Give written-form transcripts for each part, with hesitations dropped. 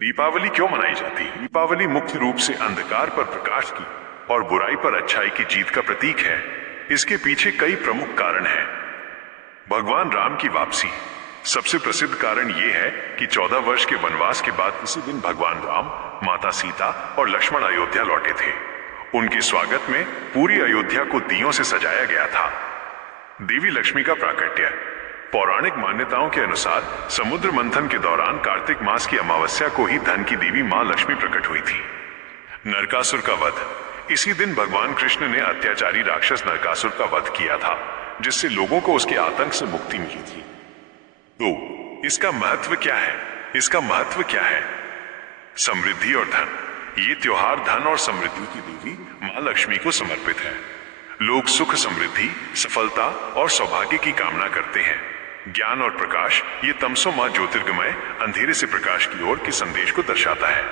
दीपावली क्यों मनाई जाती है? दीपावली मुख्य रूप से अंधकार पर प्रकाश की और बुराई पर अच्छाई की जीत का प्रतीक है। इसके पीछे कई प्रमुख कारण हैं। भगवान राम की वापसी। सबसे प्रसिद्ध कारण यह है कि 14 वर्ष के वनवास के बाद इसी दिन भगवान राम, माता सीता और लक्ष्मण अयोध्या लौटे थे। उनके स्वागत में पूरी अयोध्या को दीयों से सजाया गया था। देवी लक्ष्मी का प्राकट्य। पौराणिक मान्यताओं के अनुसार समुद्र मंथन के दौरान कार्तिक मास की अमावस्या को ही धन की देवी मां लक्ष्मी प्रकट हुई थी। नरकासुर का वध। इसी दिन भगवान कृष्ण ने अत्याचारी राक्षस नरकासुर का वध किया था, जिससे लोगों को उसके आतंक से मुक्ति मिली थी। तो इसका महत्व क्या है? इसका महत्व क्या है? समृद्धि और धन। ये त्योहार धन और समृद्धि की देवी मां लक्ष्मी को समर्पित है। लोग सुख, समृद्धि, सफलता और सौभाग्य की कामना करते हैं। ज्ञान और प्रकाश। ये तमसो मां ज्योतिर्गमय, अंधेरे से प्रकाश की ओर के संदेश को दर्शाता है।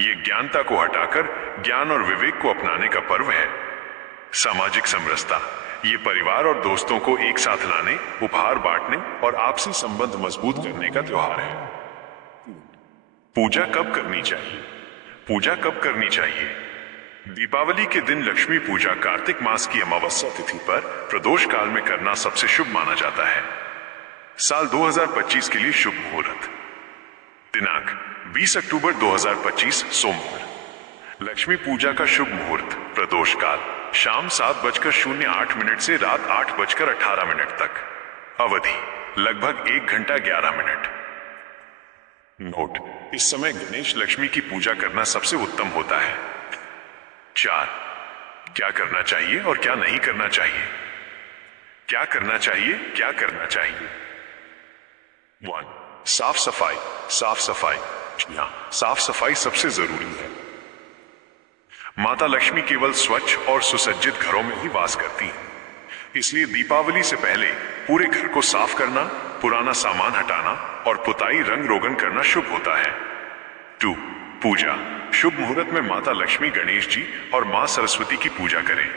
ये ज्ञानता को हटाकर ज्ञान और विवेक को अपनाने का पर्व है। सामाजिक समरसता। ये परिवार और दोस्तों को एक साथ लाने, उपहार बांटने और आपसी संबंध मजबूत करने का त्योहार है। पूजा कब करनी चाहिए? पूजा कब करनी चाहिए? दीपावली के दिन लक्ष्मी पूजा कार्तिक मास की अमावस्या तिथि पर प्रदोष काल में करना सबसे शुभ माना जाता है। साल 2025 के लिए शुभ मुहूर्त। दिनांक 20 अक्टूबर 2025 सोमवार। लक्ष्मी पूजा का शुभ मुहूर्त प्रदोष काल शाम 7:08 से रात 8:18 तक। अवधि लगभग 1 घंटा 11 मिनट। नोट: इस समय गणेश लक्ष्मी की पूजा करना सबसे उत्तम होता है। 4. क्या करना चाहिए और क्या नहीं करना चाहिए? क्या करना चाहिए, क्या करना चाहिए? 1. साफ सफाई। साफ सफाई। जी हां, साफ सफाई सबसे जरूरी है। माता लक्ष्मी केवल स्वच्छ और सुसज्जित घरों में ही वास करती हैं। इसलिए दीपावली से पहले पूरे घर को साफ करना, पुराना सामान हटाना और पुताई, रंग रोगन करना शुभ होता है। 2. पूजा। शुभ मुहूर्त में माता लक्ष्मी, गणेश जी और मां सरस्वती की पूजा करें।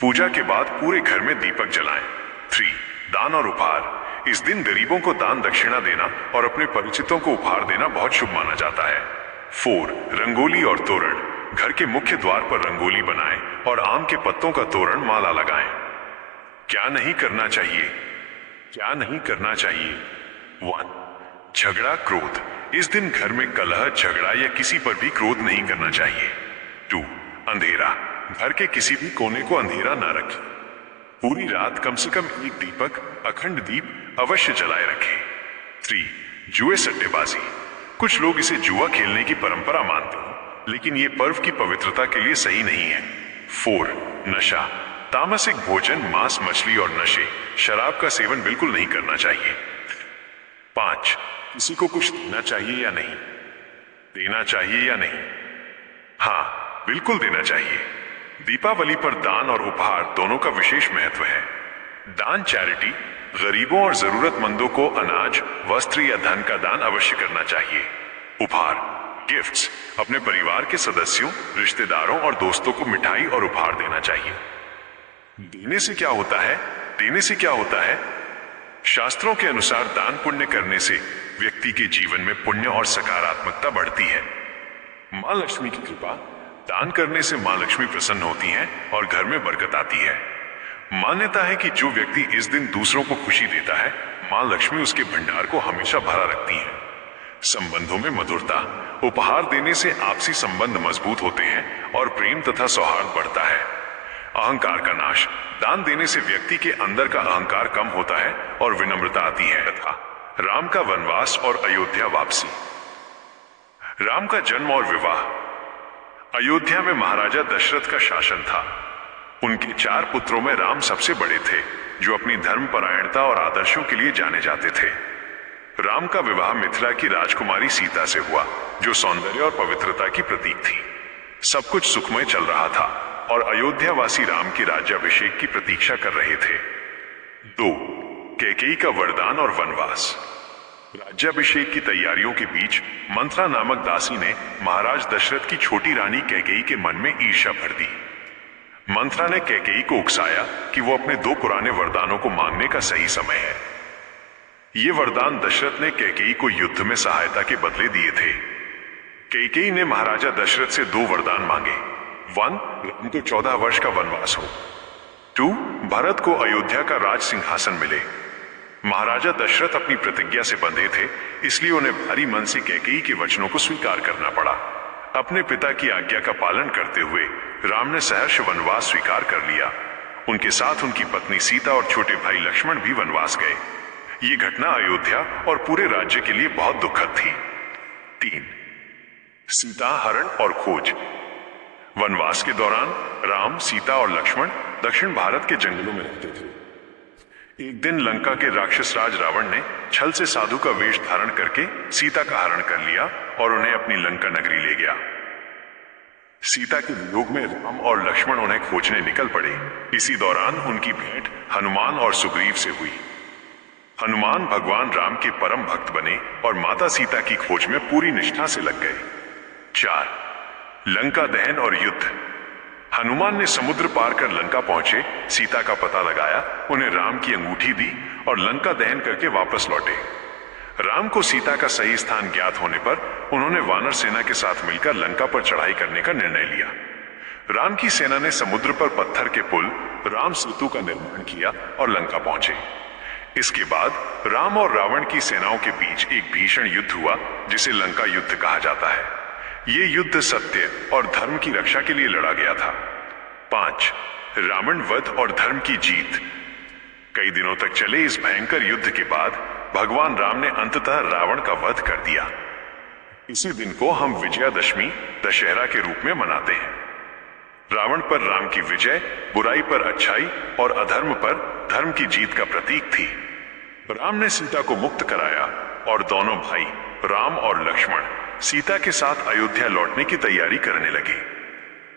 पूजा के बाद पूरे घर में दीपक जलाएं। 3. दान और उपहार। इस दिन गरीबों को दान दक्षिणा देना और अपने परिचितों को उपहार देना बहुत शुभ माना जाता है। 4. रंगोली और तोरण। घर के मुख्य द्वार पर रंगोली बनाएं और आम के पत्तों का तोरण, माला लगाएं। क्या नहीं करना चाहिए? क्या नहीं करना चाहिए? 1. झगड़ा, क्रोध। इस दिन घर में कलह, झगड़ा या किसी पर भी क्रोध नहीं करना चाहिए। 2. अंधेरा। घर के किसी भी कोने को अंधेरा ना रखें। पूरी रात कम से कम एक दीपक, अखंड दीप अवश्य जलाए रखें। 3. जुए, सट्टेबाजी। कुछ लोग इसे जुआ खेलने की परंपरा मानते हैं, लेकिन ये पर्व की पवित्रता के लिए सही नहीं है। 4. नशा। तामसिक भोजन, मांस, मछली और नशे, शराब का सेवन बिल्कुल नहीं करना चाहिए। 5. किसी को कुछ देना चाहिए या नहीं? देना चाहिए या नहीं? हाँ, बिल्कुल देना चाहिए। दीपावली पर दान और उपहार दोनों का विशेष महत्व है। दान, चैरिटी, गरीबों और जरूरतमंदों को अनाज, वस्त्र या धन का दान अवश्य करना चाहिए। उपहार, गिफ्ट्स। अपने परिवार के सदस्यों, रिश्तेदारों और दोस्तों को मिठाई और उपहार देना चाहिए। देने से क्या होता है? देने से क्या होता है? शास्त्रों के अनुसार दान पुण्य करने से व्यक्ति के जीवन में पुण्य और सकारात्मकता बढ़ती है। मां लक्ष्मी की कृपा। दान करने से मां लक्ष्मी प्रसन्न होती हैं और घर में बरकत आती है। मान्यता है कि जो व्यक्ति इस दिन दूसरों को खुशी देता है, मां लक्ष्मी उसके भंडार को हमेशा भरा रखती हैं। संबंधों में मधुरता। उपहार देने से आपसी संबंध मजबूत होते हैं और प्रेम तथा सौहार्द बढ़ता है। अहंकार का नाश। दान देने से व्यक्ति के अंदर का अहंकार कम होता है और विनम्रता आती है। तथा राम का वनवास और अयोध्या वापसी। राम का जन्म और विवाह। अयोध्या में महाराजा दशरथ का शासन था। उनके 4 पुत्रों में राम सबसे बड़े थे, जो अपनी धर्मपरायणता और आदर्शों के लिए जाने जाते थे। राम का विवाह मिथिला की राजकुमारी सीता से हुआ, जो सौंदर्य और पवित्रता की प्रतीक थी। सब कुछ सुखमय चल रहा था और अयोध्यावासी राम के राज्याभिषेक की प्रतीक्षा कर रहे थे। 2. कैकेयी का वरदान और वनवास। राज्याभिषेक की तैयारियों के बीच मंत्रा नामक दासी ने महाराज दशरथ की छोटी रानी कैकेयी के मन में ईर्ष्या भर दी। मंत्रा ने कैकेयी को उकसाया कि वो अपने 2 पुराने वरदानों को मांगने का सही समय है। ये वरदान दशरथ ने कैकेयी को युद्ध में सहायता के बदले दिए थे। कैकेयी ने महाराजा दशरथ से 2 वरदान मांगे। 1, राम को 14 वर्ष का वनवास हो। 2, भरत को अयोध्या का राज सिंहासन मिले। महाराजा दशरथ अपनी प्रतिज्ञा से बंधे थे, इसलिए उन्हें भारी मन से कैकेयी के वचनों को स्वीकार करना पड़ा। अपने पिता की आज्ञा का पालन करते हुए राम ने सहर्ष वनवास स्वीकार कर लिया। उनके साथ उनकी पत्नी सीता और छोटे भाई लक्ष्मण भी वनवास गए। ये घटना अयोध्या और पूरे राज्य के लिए बहुत दुखद थी। 3, सीता हरण और खोज। वनवास के दौरान राम, सीता और लक्ष्मण दक्षिण भारत के जंगलों में रहते थे। एक दिन लंका के राक्षस राज रावण ने छल से साधु का वेश धारण करके सीता का हरण कर लिया और उन्हें अपनी लंका नगरी ले गया। सीता के वियोग में राम और लक्ष्मण उन्हें खोजने निकल पड़े। इसी दौरान उनकी भेंट हनुमान और सुग्रीव से हुई। हनुमान भगवान राम के परम भक्त बने और माता सीता की खोज में पूरी निष्ठा से लग गए। 4, लंका दहन और युद्ध। हनुमान ने समुद्र पार कर लंका पहुंचे, सीता का पता लगाया, उन्हें राम की अंगूठी दी और लंका दहन करके वापस लौटे। राम को सीता का सही स्थान ज्ञात होने पर उन्होंने वानर सेना के साथ मिलकर लंका पर चढ़ाई करने का निर्णय लिया। राम की सेना ने समुद्र पर पत्थर के पुल राम सेतु का निर्माण किया और लंका पहुंचे। इसके बाद राम और रावण की सेनाओं के बीच एक भीषण युद्ध हुआ, जिसे लंका युद्ध कहा जाता है। ये युद्ध सत्य और धर्म की रक्षा के लिए लड़ा गया था। 5, रावण वध और धर्म की जीत। कई दिनों तक चले इस भयंकर युद्ध के बाद भगवान राम ने अंततः रावण का वध कर दिया। इसी दिन को हम विजयादशमी, दशहरा के रूप में मनाते हैं। रावण पर राम की विजय बुराई पर अच्छाई और अधर्म पर धर्म की जीत का प्रतीक थी। राम ने सीता को मुक्त कराया और दोनों भाई राम और लक्ष्मण सीता के साथ अयोध्या लौटने की तैयारी करने लगे।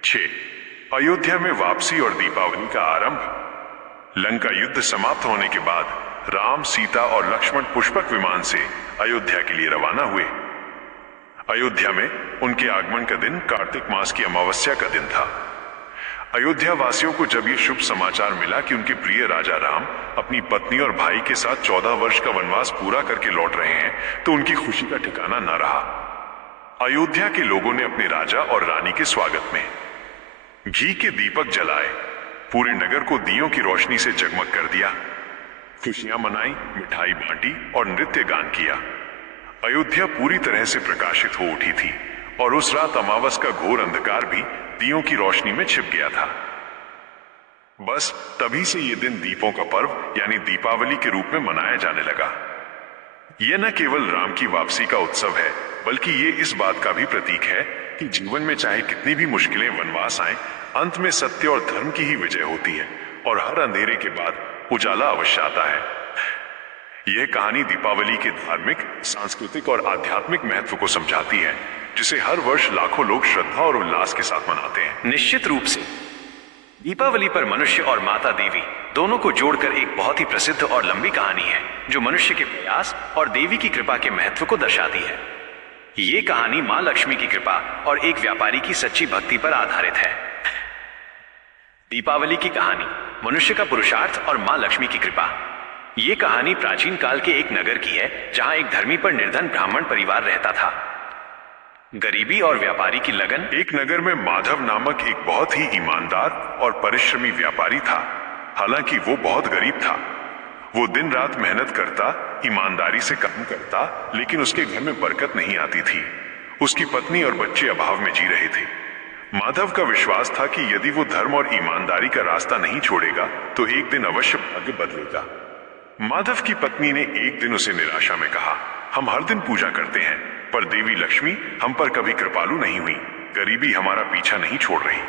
6, अयोध्या में वापसी और दीपावली का आरंभ। लंका युद्ध समाप्त होने के बाद राम, सीता और लक्ष्मण पुष्पक विमान से अयोध्या के लिए रवाना हुए। अयोध्या में उनके आगमन का दिन कार्तिक मास की अमावस्या का दिन था। अयोध्या वासियों को जब यह शुभ समाचार मिला कि उनके प्रिय राजा राम अपनी पत्नी और भाई के साथ 14 वर्ष का वनवास पूरा करके लौट रहे हैं, तो उनकी खुशी का ठिकाना न रहा। अयोध्या के लोगों ने अपने राजा और रानी के स्वागत में घी के दीपक जलाए, पूरे नगर को दियों की रोशनी से जगमग कर दिया, खुशियां मनाई, मिठाई बांटी और नृत्य गान किया। अयोध्या पूरी तरह से प्रकाशित हो उठी थी और उस रात अमावस का घोर अंधकार भी दियों की रोशनी में छिप गया था। बस तभी से यह दिन दीपों का पर्व यानी दीपावली के रूप में मनाया जाने लगा। यह न केवल राम की वापसी का उत्सव है, बल्कि ये इस बात का भी प्रतीक है कि जीवन में चाहे कितनी भी मुश्किलें, वनवास आए, अंत में सत्य और धर्म की ही विजय होती है और हर अंधेरे के बाद उजाला अवश्य आता है। यह कहानी दीपावली के धार्मिक, सांस्कृतिक और आध्यात्मिक महत्व को समझाती है, जिसे हर वर्ष लाखों लोग श्रद्धा और उल्लास के साथ मनाते हैं। निश्चित रूप से दीपावली पर मनुष्य और माता देवी दोनों को जोड़कर एक बहुत ही प्रसिद्ध और लंबी कहानी है, जो मनुष्य के प्रयास और देवी की कृपा के महत्व को दर्शाती है। ये कहानी मां लक्ष्मी की कृपा और एक व्यापारी की सच्ची भक्ति पर आधारित है। दीपावली की कहानी मनुष्य का पुरुषार्थ और मां लक्ष्मी की कृपा। ये कहानी प्राचीन काल के एक नगर की है, जहां एक धर्मी पर निर्धन ब्राह्मण परिवार रहता था। गरीबी और व्यापारी की लगन। एक नगर में माधव नामक एक बहुत ही ईमानदार और परिश्रमी व्यापारी था। हालांकि वो बहुत गरीब था। वो दिन रात मेहनत करता, ईमानदारी से काम करता, लेकिन उसके घर में बरकत नहीं आती थी। उसकी पत्नी और बच्चे अभाव में जी रहे थे। माधव का विश्वास था कि यदि वो धर्म और ईमानदारी का रास्ता नहीं छोड़ेगा तो एक दिन अवश्य भाग्य बदलेगा। माधव की पत्नी ने एक दिन उसे निराशा में कहा, हम हर दिन पूजा करते हैं, पर देवी लक्ष्मी हम पर कभी कृपालु नहीं हुई। गरीबी हमारा पीछा नहीं छोड़ रही।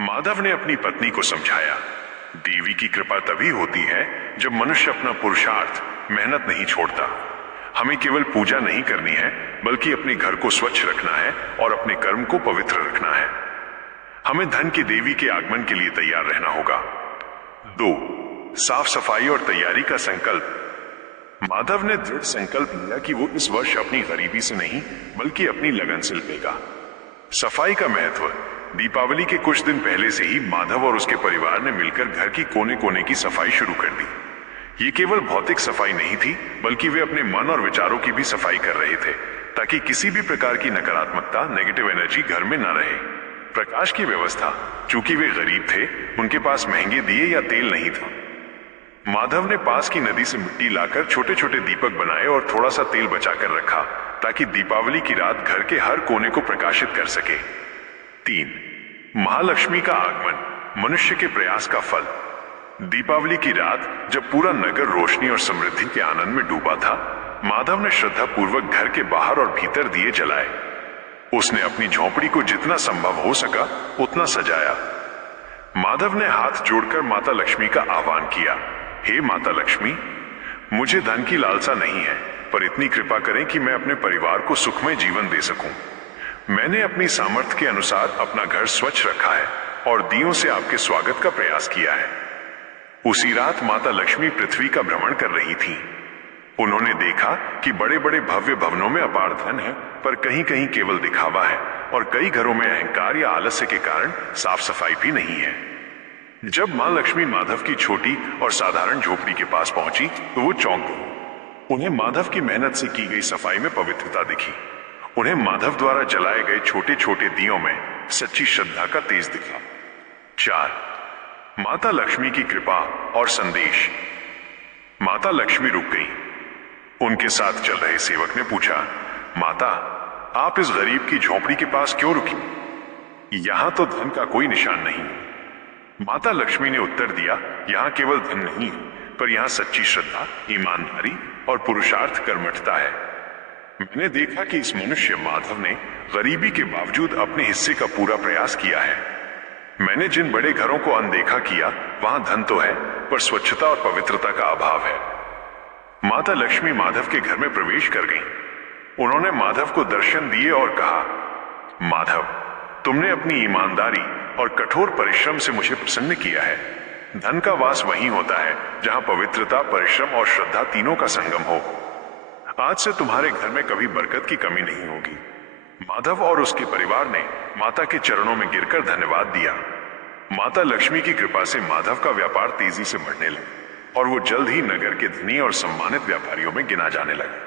माधव ने अपनी पत्नी को समझाया, देवी की कृपा तभी होती है जब मनुष्य अपना पुरुषार्थ, मेहनत नहीं छोड़ता। हमें केवल पूजा नहीं करनी है, बल्कि अपने घर को स्वच्छ रखना है और अपने कर्म को पवित्र रखना है। हमें धन की देवी के आगमन के लिए तैयार रहना होगा। 2. साफ सफाई और तैयारी का संकल्प। माधव ने दृढ़ संकल्प लिया कि वो इस वर्ष अपनी गरीबी से नहीं, बल्कि अपनी लगन से लड़ेगा। सफाई का महत्व। दीपावली के कुछ दिन पहले से ही माधव और उसके परिवार ने मिलकर घर की कोने कोने की सफाई शुरू कर दी। ये केवल भौतिक सफाई नहीं थी, बल्कि वे अपने मन और विचारों की भी सफाई कर रहे थे, ताकि किसी भी प्रकार की नकारात्मकता, नेगेटिव एनर्जी घर में न रहे। प्रकाश की व्यवस्था, चूंकि वे गरीब थे, उनके पास महंगे दिए या तेल नहीं था। माधव ने पास की नदी से मिट्टी लाकर छोटे छोटे दीपक बनाए और थोड़ा सा तेल बचाकर रखा, ताकि दीपावली की रात घर के हर कोने को प्रकाशित कर सके। 3. महालक्ष्मी का आगमन, मनुष्य के प्रयास का फल। दीपावली की रात जब पूरा नगर रोशनी और समृद्धि के आनंद में डूबा था, माधव ने श्रद्धा पूर्वक घर के बाहर और भीतर दिए जलाए। उसने अपनी झोपड़ी को जितना संभव हो सका उतना सजाया। माधव ने हाथ जोड़कर माता लक्ष्मी का आह्वान किया, हे माता लक्ष्मी, मुझे धन की लालसा नहीं है, पर इतनी कृपा करें कि मैं अपने परिवार को सुखमय जीवन दे सकूं। मैंने अपनी सामर्थ्य के अनुसार अपना घर स्वच्छ रखा है और दियों से आपके स्वागत का प्रयास किया है। उसी रात माता लक्ष्मी पृथ्वी का भ्रमण कर रही थीं। उन्होंने देखा कि बड़े बड़े भव्य भवनों में अपार धन है, पर कहीं कहीं केवल दिखावा है और कई घरों में अहंकार या आलस्य के कारण साफ सफाई भी नहीं है। जब मां लक्ष्मी माधव की छोटी और साधारण झोपड़ी के पास पहुंची तो वो चौंक गई। उन्हें माधव की मेहनत से की गई सफाई में पवित्रता दिखी। उन्हें माधव द्वारा जलाए गए छोटे छोटे दियों में सच्ची श्रद्धा का तेज दिखा। 4. माता लक्ष्मी की कृपा और संदेश। माता लक्ष्मी रुक गई। उनके साथ चल रहे सेवक ने पूछा, माता, आप इस गरीब की झोपड़ी के पास क्यों रुकी? यहां तो धन का कोई निशान नहीं। माता लक्ष्मी ने उत्तर दिया, यहां केवल धन नहीं है, पर यहां सच्ची श्रद्धा, ईमानदारी और पुरुषार्थ कर्मठता है। मैंने देखा कि इस मनुष्य माधव ने गरीबी के बावजूद अपने हिस्से का पूरा प्रयास किया है। मैंने जिन बड़े घरों को अनदेखा किया, वहां धन तो है, पर स्वच्छता और पवित्रता का अभाव है। माता लक्ष्मी माधव के घर में प्रवेश कर गईं। उन्होंने माधव को दर्शन दिए और कहा, माधव, तुमने अपनी ईमानदारी और कठोर परिश्रम से मुझे प्रसन्न किया है। धन का वास वहीं होता है जहां पवित्रता, परिश्रम और श्रद्धा तीनों का संगम हो। आज से तुम्हारे घर में कभी बरकत की कमी नहीं होगी। माधव और उसके परिवार ने माता के चरणों में गिरकर धन्यवाद दिया। माता लक्ष्मी की कृपा से माधव का व्यापार तेजी से बढ़ने लगा और वो जल्द ही नगर के धनी और सम्मानित व्यापारियों में गिना जाने लगा।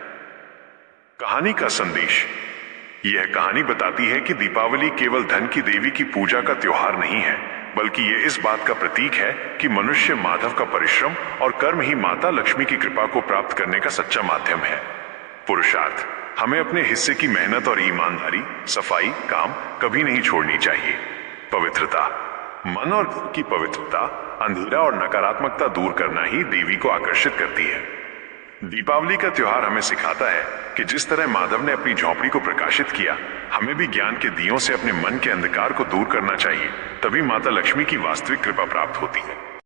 कहानी का संदेश। यह कहानी बताती है कि दीपावली केवल धन की देवी की पूजा का त्योहार नहीं है, बल्कि यह इस बात का प्रतीक है कि मनुष्य माधव का परिश्रम और कर्म ही माता लक्ष्मी की कृपा को प्राप्त करने का सच्चा माध्यम है। पुरुषार्थ। हमें अपने हिस्से की मेहनत और ईमानदारी, सफाई, काम कभी नहीं छोड़नी चाहिए। पवित्रता। मन और घर की पवित्रता, अंधेरा और नकारात्मकता दूर करना ही देवी को आकर्षित करती है। दीपावली का त्योहार हमें सिखाता है कि जिस तरह माधव ने अपनी झोपड़ी को प्रकाशित किया, हमें भी ज्ञान के दियों से अपने मन के अंधकार को दूर करना चाहिए। तभी माता लक्ष्मी की वास्तविक कृपा प्राप्त होती है।